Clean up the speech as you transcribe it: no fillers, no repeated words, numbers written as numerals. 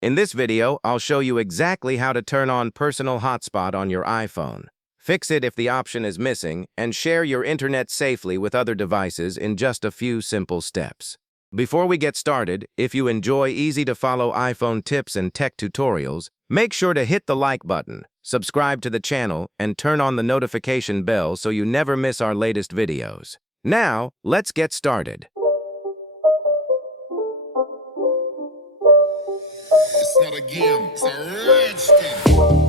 In this video, I'll show you exactly how to turn on Personal Hotspot on your iPhone. Fix it if the option is missing, and share your internet safely with other devices in just a few simple steps. Before we get started, if you enjoy easy-to-follow iPhone tips and tech tutorials, make sure to hit the like button, subscribe to the channel, and turn on the notification bell so you never miss our latest videos. Now, let's get started. It's not a game, it's a rich thing.